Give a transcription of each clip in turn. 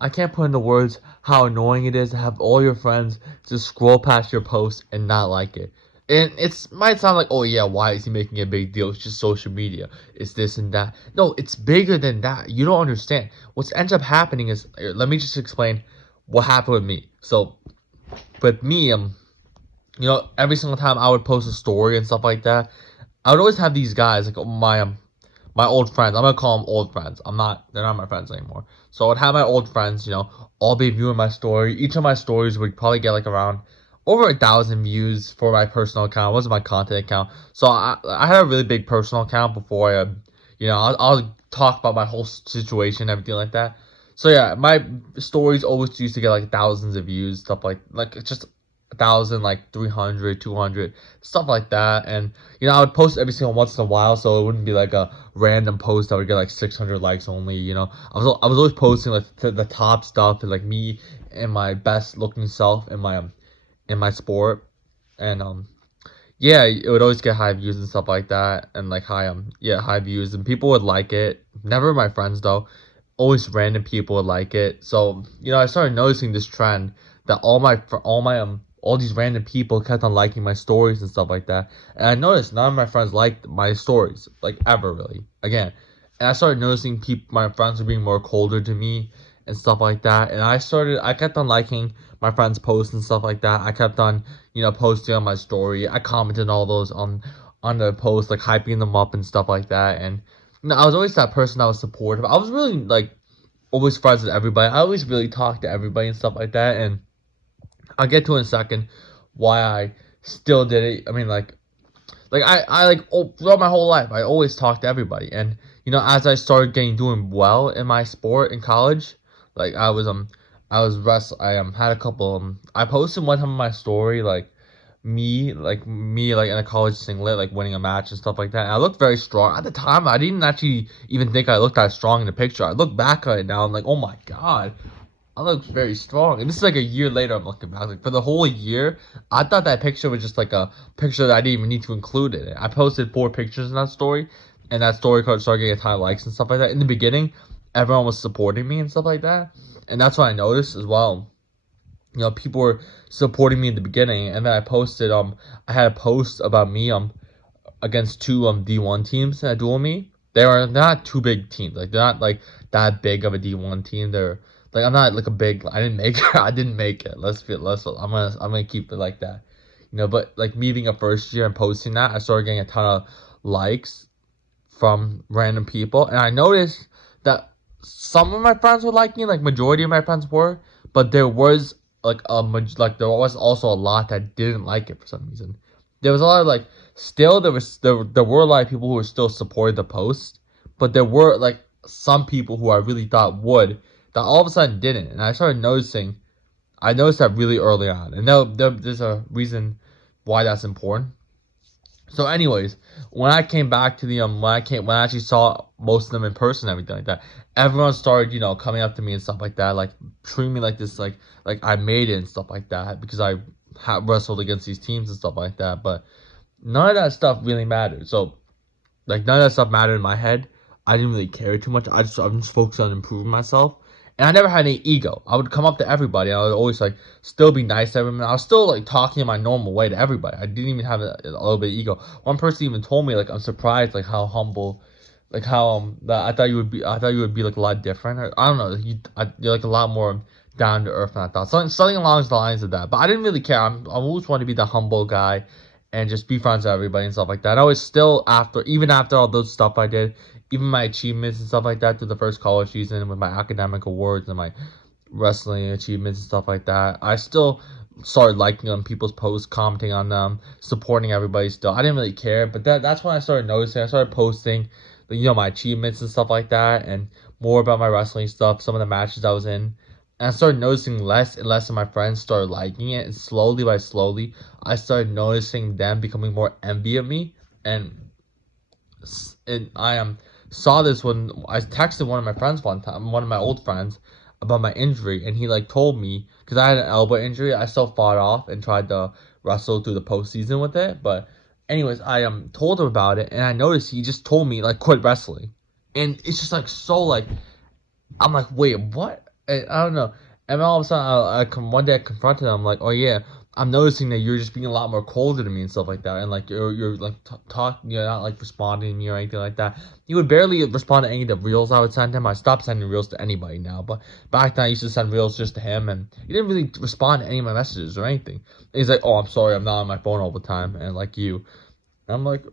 I can't put into words how annoying it is to have all your friends just scroll past your post and not like it. And it might sound like, oh yeah, why is he making a big deal? It's just social media. It's this and that. No, it's bigger than that. You don't understand. What ends up happening is, let me just explain what happened with me. So with me, every single time I would post a story and stuff like that, I would always have these guys like my old friends. I'm gonna call them old friends. They're not my friends anymore. So I'd have my old friends, all be viewing my story. Each of my stories would probably get like around over 1,000 views for my personal account. It wasn't my content account. So I had a really big personal account before I'll talk about my whole situation, everything like that. So yeah, my stories always used to get like thousands of views, stuff like it's just 1,000, like 300, 200, stuff like that. And I would post every single once in a while, so it wouldn't be like a random post that would get like 600 likes only. I was always posting like the top stuff, and like me and my best looking self in my sport. And yeah, it would always get high views and stuff like that, and like high views, and people would like it. Never my friends though. Always random people would like it. So I started noticing this trend that all these random people kept on liking my stories and stuff like that. And I noticed none of my friends liked my stories, like ever really. Again, and I started noticing my friends were being more colder to me and stuff like that. And I kept on liking my friends' posts and stuff like that. I kept on, posting on my story. I commented all those on the post, like hyping them up and stuff like that. And I was always that person that was supportive. I was really like always friends with everybody. I always really talked to everybody and stuff like that. And I'll get to in a second why I still did it. I mean, like I like throughout my whole life, I always talked to everybody. And as I started doing well in my sport in college, like I had a couple I posted one time on my story like me in a college singlet like winning a match and stuff like that. And I looked very strong at the time. I didn't actually even think I looked that strong in the picture. I look back at it now. I'm like, oh my god, I look very strong. And this is like a year later. I'm looking back. Like for the whole year, I thought that picture was just like a picture that I didn't even need to include in it. I posted 4 pictures in that story, and that story started getting a ton of likes and stuff like that. In the beginning, everyone was supporting me and stuff like that, and that's what I noticed as well. People were supporting me in the beginning, and then I had a post about me against two D1 teams that duel me. They're not two big teams. Like they're not like that big of a D1 team. They're like I'm not like a big. I didn't make it. I didn't make it. I'm gonna keep it like that. But like me being a first year and posting that, I started getting a ton of likes from random people, and I noticed that some of my friends were like me, like majority of my friends were, but there was there was also a lot that didn't like it for some reason. There was a lot of like still there were a lot of people who were still supporting the post, but there were like some people who I really thought would that all of a sudden didn't, and I noticed that really early on, and there's a reason why that's important. So, anyways, when I came back to the when I actually saw most of them in person, and everything like that, everyone started coming up to me and stuff like that, like treating me like this, like I made it and stuff like that because I wrestled against these teams and stuff like that. But none of that stuff really mattered. So, like none of that stuff mattered in my head. I didn't really care too much. I'm just focused on improving myself. And I never had any ego. I would come up to everybody. I would always like still be nice to everyone. I was still like talking in my normal way to everybody. I didn't even have a little bit of ego. One person even told me like I'm surprised like how humble, like how that I thought you would be. I thought you would be like a lot different. Or, I don't know. You're like a lot more down to earth than I thought. Something along the lines of that. But I didn't really care. I always wanted to be the humble guy and just be friends with everybody and stuff like that. I was still even after all those stuff I did, even my achievements and stuff like that through the first college season with my academic awards and my wrestling achievements and stuff like that, I still started liking on people's posts, commenting on them, supporting everybody still. I didn't really care, but that's when I started noticing. I started posting, my achievements and stuff like that, and more about my wrestling stuff, some of the matches I was in. And I started noticing less and less of my friends started liking it, and slowly by slowly, I started noticing them becoming more envy of me. And I saw this when I texted one of my friends one time, one of my old friends, about my injury, and he like told me because I had an elbow injury. I still fought off and tried to wrestle through the postseason with it, but anyways, I told him about it, and I noticed he just told me like quit wrestling, and it's just like so like I'm like wait what? I don't know. And then all of a sudden, one day I confronted him. I'm like, oh yeah, I'm noticing that you're just being a lot more colder to me and stuff like that, and like you're like talking, you're not like responding to me or anything like that. He would barely respond to any of the reels I would send him. I stopped sending reels to anybody now, but back then I used to send reels just to him, and he didn't really respond to any of my messages or anything. And he's like, oh, I'm sorry, I'm not on my phone all the time, and like you. And I'm like,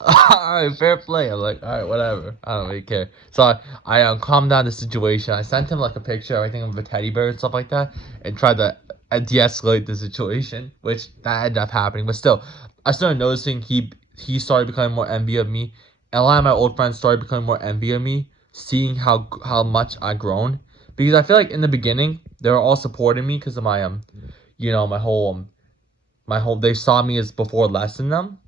all right, fair play. I'm like, all right, whatever. I don't really care. So I calmed down the situation. I sent him like a picture, I think, of a teddy bear and stuff like that, and tried to de-escalate the situation, which that ended up happening. But still, I started noticing he started becoming more envy of me, and a lot of my old friends started becoming more envy of me, seeing how much I grown. Because I feel like in the beginning they were all supporting me because of my my whole they saw me as before less than them.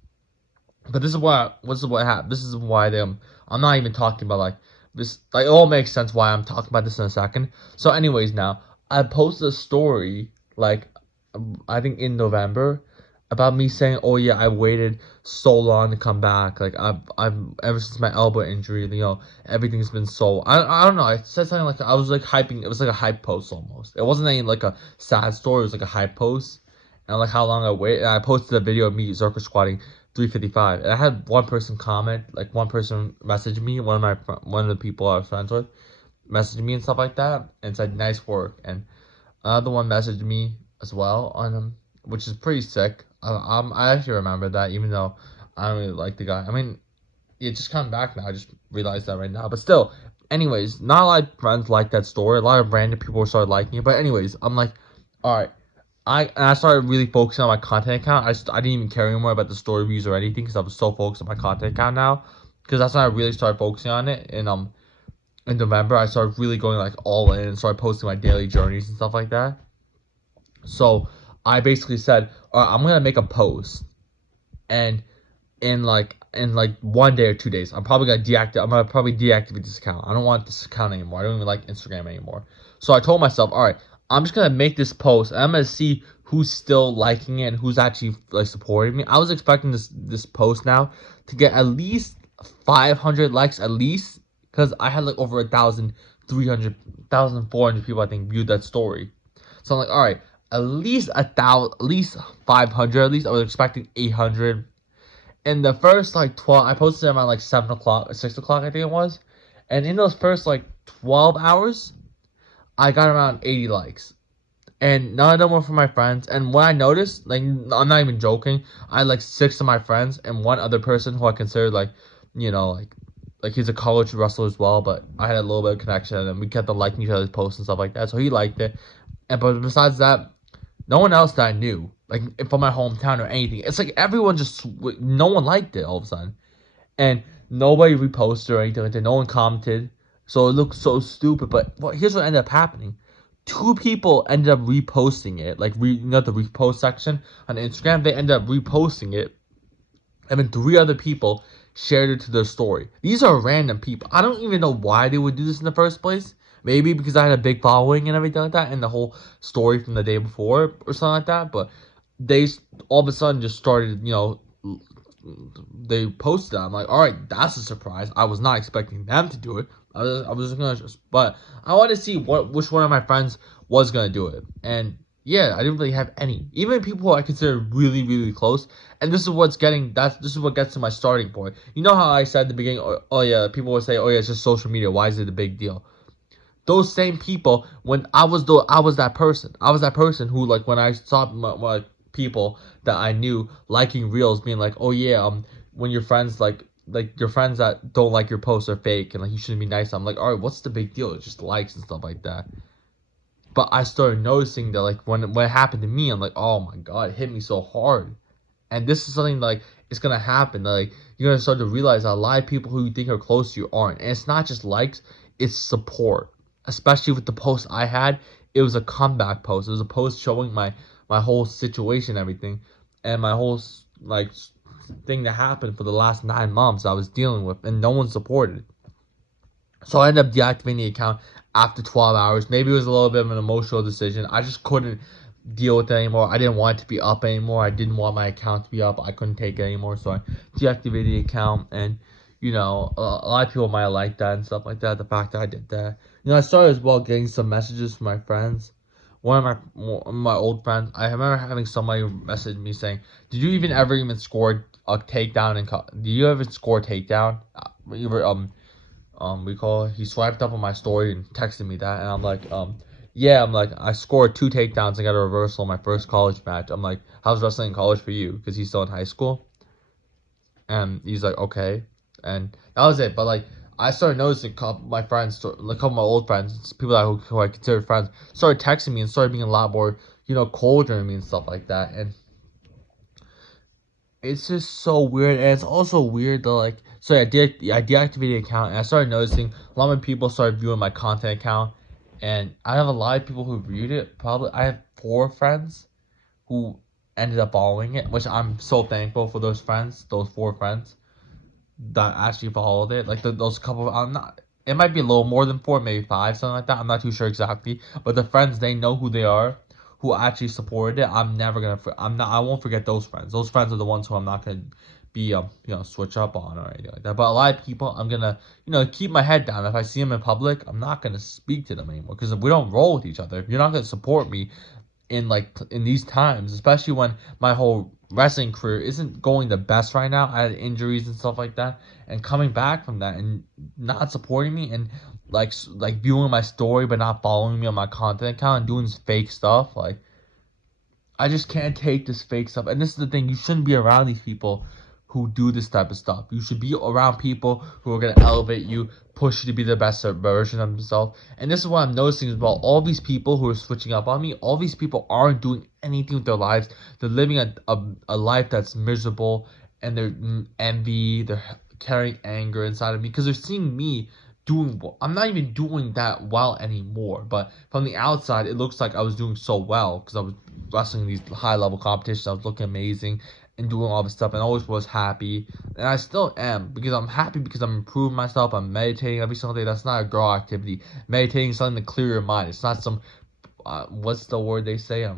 But this is what happened. This is why I'm not even talking about like this. Like it all makes sense why I'm talking about this in a second. So, anyways, now I posted a story like I think in November about me saying, "Oh yeah, I waited so long to come back. Like I've ever since my elbow injury, everything's been so I don't know. I said something like I was like hyping. It was like a hype post almost. It wasn't any like a sad story. It was like a hype post." And like how long I waited. And I posted a video of me circle squatting 355. And I had one person comment, like one person messaged me, one of the people I was friends with, messaged me and stuff like that, and said nice work. And another one messaged me as well on him, which is pretty sick. I actually remember that, even though I don't really like the guy. I mean, it just come back now. I just realized that right now. But still, anyways, not a lot of friends like that story. A lot of random people started liking it. But anyways, I'm like, all right. I started really focusing on my content account. I didn't even care anymore about the story views or anything because I was so focused on my content account now. Because that's when I really started focusing on it. And in November, I started really going like all in and started posting my daily journeys and stuff like that. So I basically said, all right, I'm gonna make a post, and in like 1 day or 2 days, I'm gonna probably deactivate this account. I don't want this account anymore. I don't even like Instagram anymore. So I told myself, all right, I'm just gonna make this post and I'm gonna see who's still liking it and who's actually like supporting me. I was expecting this post now to get at least 500 likes at least, because I had like over 1,400 people I think viewed that story. So I'm like, all right, at least 1,000, at least 500, at least I was expecting 800. In the first like 12, I posted them at like 7 o'clock or 6 o'clock, I think it was. And in those first like 12 hours, I got around 80 likes. And none of them were from my friends. And what I noticed, like, I'm not even joking, I had like six of my friends and one other person who I considered like, you know, like he's a college wrestler as well, but I had a little bit of connection and we kept on liking each other's posts and stuff like that. So he liked it. And but besides that, no one else that I knew, like from my hometown or anything. It's like everyone just, no one liked it all of a sudden. And nobody reposted or anything like that. No one commented. So it looked so stupid. But here's what ended up happening. Two people ended up reposting it. Like, the repost section on Instagram, they ended up reposting it. And then three other people shared it to their story. These are random people. I don't even know why they would do this in the first place. Maybe because I had a big following and everything like that, and the whole story from the day before or something like that. But they all of a sudden just started, they posted it. I'm like, all right, that's a surprise. I was not expecting them to do it. I was gonna but I wanted to see which one of my friends was gonna do it, and yeah, I didn't really have any. Even people who I consider really, really close. And this is what gets to my starting point. You know how I said at the beginning, oh yeah, people would say, oh yeah, it's just social media. Why is it a big deal? Those same people, when I was that person. I was that person who, like, when I saw my people that I knew liking reels, being like, oh yeah, when your friends like your friends that don't like your posts are fake and like you shouldn't be nice. I'm like, all right, what's the big deal? It's just likes and stuff like that. But I started noticing that, like, when it happened to me, I'm like, oh my god, it hit me so hard. And this is something like it's gonna happen. Like, you're gonna start to realize that a lot of people who you think are close to you aren't. And it's not just likes, it's support. Especially with the post I had, it was a comeback post. It was a post showing my whole situation, and everything, and my whole like thing that happened for the last 9 months I was dealing with, and no one supported. So I ended up deactivating the account after 12 hours. Maybe it was a little bit of an emotional decision. I just couldn't deal with it anymore. I didn't want it to be up anymore. I didn't want my account to be up. I couldn't take it anymore. So I deactivated the account. And, a lot of people might like that and stuff like that. The fact that I did that. I started as well getting some messages from my friends. One of my old friends, I remember having somebody message me saying, "Did you even ever even score a takedown do you ever score a takedown?" You were we call it, he swiped up on my story and texted me that, and I'm like, yeah, I'm like, I scored 2 takedowns and got a reversal in my first college match. I'm like, how's wrestling in college for you? Because he's still in high school, and he's like, okay, and that was it. But like, I started noticing a couple of my friends, a couple of my old friends, people who I consider friends, started texting me and started being a lot more, colder to me and stuff like that, and it's just so weird, and it's also weird that like, so I deactivated the account, and I started noticing a lot of people started viewing my content account, and I have a lot of people who viewed it. Probably I have 4 friends who ended up following it, which I'm so thankful for those friends, those 4 friends that actually followed it. Like those couple, I'm not. It might be a little more than 4, maybe 5, something like that. I'm not too sure exactly. But the friends, they know who they are, who actually supported it. I'm never gonna. I'm not. I won't forget those friends. Those friends are the ones who I'm not gonna be switch up on or anything like that. But a lot of people, I'm gonna keep my head down. If I see them in public, I'm not gonna speak to them anymore because we don't roll with each other. If you're not gonna support me, in these times, especially when my whole wrestling career isn't going the best right now. I had injuries and stuff like that, and coming back from that and not supporting me and like viewing my story but not following me on my content account and doing this fake stuff, like I just can't take this fake stuff. And this is the thing, you shouldn't be around these people who do this type of stuff. You should be around people who are gonna elevate you, push you to be the best version of themselves. And this is what I'm noticing as well. All these people who are switching up on me, all these people aren't doing anything with their lives. They're living a life that's miserable, and they're envy, they're carrying anger inside of me because they're seeing me doing well. I'm not even doing that well anymore, but from the outside it looks like I was doing so well because I was wrestling these high level competitions. I was looking amazing and doing all this stuff, and I always was happy, and I still am because I'm happy because I'm improving myself. I'm meditating every single day. That's not a girl activity. Meditating is something to clear your mind. It's not some what's the word they say,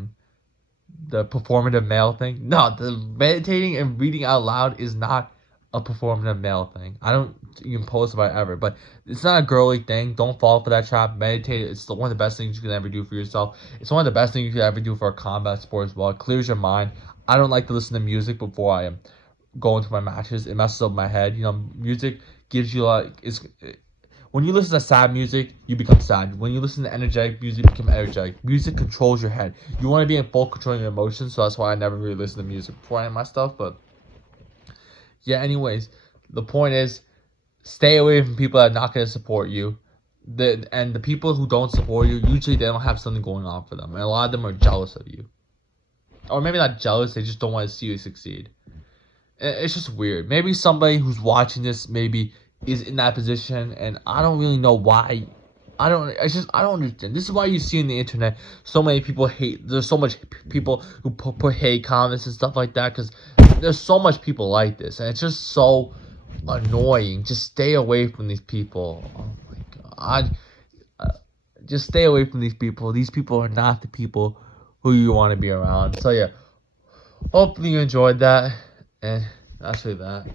the performative male thing. No, the meditating and reading out loud is not a performative male thing. I don't even post about it ever, but it's not a girly thing. Don't fall for that trap. Meditate. It's one of the best things you can ever do for yourself. It's one of the best things you can ever do for a combat sport as well. It clears your mind. I don't like to listen to music before I go into my matches. It messes up my head. Music gives you like it's when you listen to sad music, you become sad. When you listen to energetic music, you become energetic. Music controls your head. You want to be in full control of your emotions, so that's why I never really listen to music before I my stuff. But yeah, anyways, the point is, stay away from people that are not going to support you. And the people who don't support you, usually they don't have something going on for them, and a lot of them are jealous of you, or maybe not jealous. They just don't want to see you succeed. It's just weird. Maybe somebody who's watching this maybe is in that position, and I don't really know why. I don't understand. This is why you see on the internet so many people hate. There's so much people who put hate comments and stuff like that because there's so much people like this, and it's just so annoying. Just stay away from these people. Oh my god. Just stay away from these people. These people are not the people who you want to be around. So yeah, hopefully you enjoyed that, and that's really that.